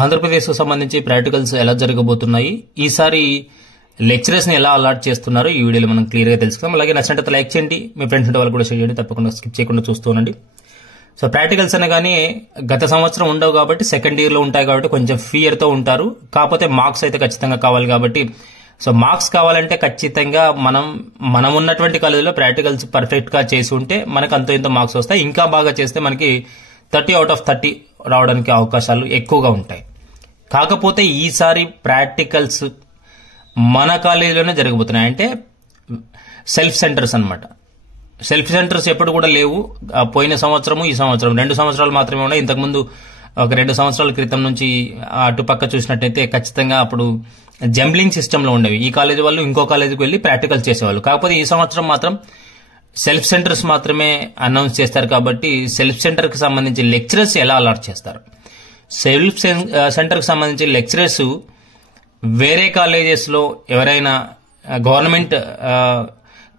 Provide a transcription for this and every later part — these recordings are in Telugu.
ఆంధ్రప్రదేశ్కు సంబంధించి ప్రాక్టికల్స్ ఎలా జరగబోతున్నాయి, ఈసారి లెక్చరర్స్ ని ఎలా అలాట్ చేస్తున్నారో ఈ వీడియోలో మనం క్లియర్ గా తెలుసుకుందాం. అలాగే నచ్చినట్లయితే లైక్ చేయండి, మీ ఫ్రెండ్స్ ఉంటే వాళ్ళు కూడా షేర్ చేయండి, తప్పకుండా స్కిప్ చేయకుండా చూస్తూ ఉండండి. సో ప్రాక్టికల్స్ అనగానే గత సంవత్సరం ఉండవు కాబట్టి సెకండ్ ఇయర్ లో ఉంటాయి కాబట్టి కొంచెం ఫియర్ తో ఉంటారు. కాకపోతే మార్క్స్ అయితే ఖచ్చితంగా కావాలి కాబట్టి, సో మార్క్స్ కావాలంటే ఖచ్చితంగా మనం ఉన్నటువంటి కాలేజీలో ప్రాక్టికల్స్ పర్ఫెక్ట్ గా చేసి ఉంటే మనకు అంతో ఇంతో మార్క్స్ వస్తాయి. ఇంకా బాగా చేస్తే మనకి 30 out of 30 రావడానికి అవకాశాలు ఎక్కువగా ఉంటాయి. కాకపోతే ఈసారి ప్రాక్టికల్స్ మన కాలేజీలోనే జరగబోతున్నాయి. అంటే సెల్ఫ్ సెంటర్స్ అన్నమాట. సెల్ఫ్ సెంటర్స్ ఎప్పుడు కూడా లేవు. పోయిన సంవత్సరము ఈ సంవత్సరం 2 సంవత్సరాలు మాత్రమే ఉన్నాయి. ఇంతకుముందు ఒక 2 సంవత్సరాల క్రితం నుంచి అటుపక్క చూసినట్టయితే ఖచ్చితంగా అప్పుడు జంబ్లింగ్ సిస్టమ్ లో ఉండేవి. ఈ కాలేజీ వాళ్ళు ఇంకో కాలేజీకి వెళ్లి ప్రాక్టికల్ చేసేవాళ్ళు. కాకపోతే ఈ సంవత్సరం మాత్రం సెల్ఫ్ సెంటర్స్ మాత్రమే అనౌన్స్ చేస్తారు. కాబట్టి సెల్ఫ్ సెంటర్ కి సంబంధించి లెక్చరర్స్ ఎలా అలాట్ చేస్తారు? సెల్ఫ్ సెంటర్ కి సంబంధించి లెక్చరర్స్ వేరే కాలేజెస్ లో ఎవరైనా గవర్నమెంట్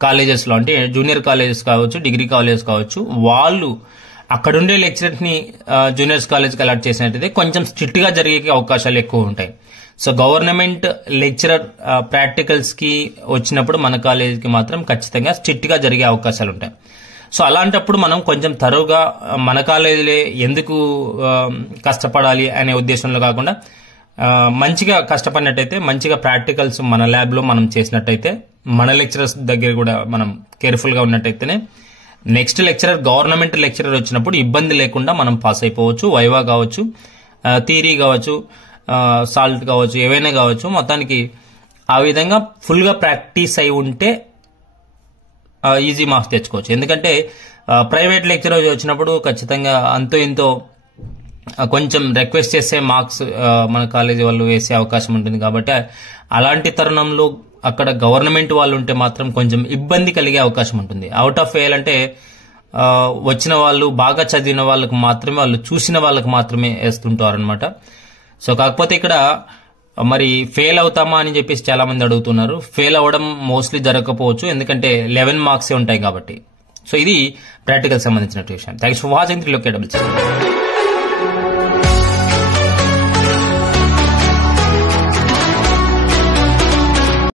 కాలేజెస్ లో, అంటే జూనియర్ కాలేజెస్ కావచ్చు, డిగ్రీ కాలేజెస్ కావచ్చు, వాళ్ళు అక్కడుండే లెక్చరర్ ని జూనియర్స్ కాలేజ్కి అలాట్ చేసినట్టయితే కొంచెం స్ట్రిక్ట్ గా జరిగే అవకాశాలు ఎక్కువ ఉంటాయి. సో గవర్నమెంట్ లెక్చరర్ ప్రాక్టికల్స్ కి వచ్చినప్పుడు మన కాలేజీకి మాత్రం ఖచ్చితంగా స్ట్రిక్ట్ గా జరిగే అవకాశాలు ఉంటాయి. సో అలాంటప్పుడు మనం కొంచెం తరువుగా మన కాలేజీలే ఎందుకు కష్టపడాలి అనే ఉద్దేశంలో కాకుండా మంచిగా కష్టపడినట్టయితే, మంచిగా ప్రాక్టికల్స్ మన ల్యాబ్ లో మనం చేసినట్టయితే, మన లెక్చరర్స్ దగ్గర కూడా మనం కేర్ఫుల్ గా ఉన్నట్టయితేనే నెక్స్ట్ లెక్చరర్ గవర్నమెంట్ లెక్చరర్ వచ్చినప్పుడు ఇబ్బంది లేకుండా మనం పాస్ అయిపోవచ్చు. వైవా కావచ్చు, థియరీ కావచ్చు, సాల్ట్ కావచ్చు, ఏవైనా కావచ్చు, మొత్తానికి ఆ విధంగా ఫుల్ గా ప్రాక్టీస్ అయి ఉంటే ఈజీ మార్క్స్ తెచ్చుకోవచ్చు. ఎందుకంటే ప్రైవేట్ లెక్చరర్ వచ్చినప్పుడు ఖచ్చితంగా అంతో ఇంతో కొంచెం రిక్వెస్ట్ చేసే మార్క్స్ మన కాలేజీ వాళ్ళు వేసే అవకాశం ఉంటుంది. కాబట్టి అలాంటి తరుణంలో అక్కడ గవర్నమెంట్ వాళ్ళు ఉంటే మాత్రం కొంచెం ఇబ్బంది కలిగే అవకాశం ఉంటుంది. అవుట్ ఆఫ్ వేయాలంటే వచ్చిన వాళ్ళు బాగా చదివిన వాళ్ళకు మాత్రమే, వాళ్ళు చూసిన వాళ్ళకు మాత్రమే వేస్తుంటారు అనమాట. సో కాకపోతే ఇక్కడ మరి ఫెయిల్ అవుతామా అని చెప్పేసి చాలా మంది అడుగుతున్నారు. ఫెయిల్ అవ్వడం మోస్ట్లీ జరగకపోవచ్చు, ఎందుకంటే 11 మార్క్సే ఉంటాయి కాబట్టి. సో ఇది ప్రాక్టికల్ సంబంధించిన విషయం. Thanks for watching 3Look@Double.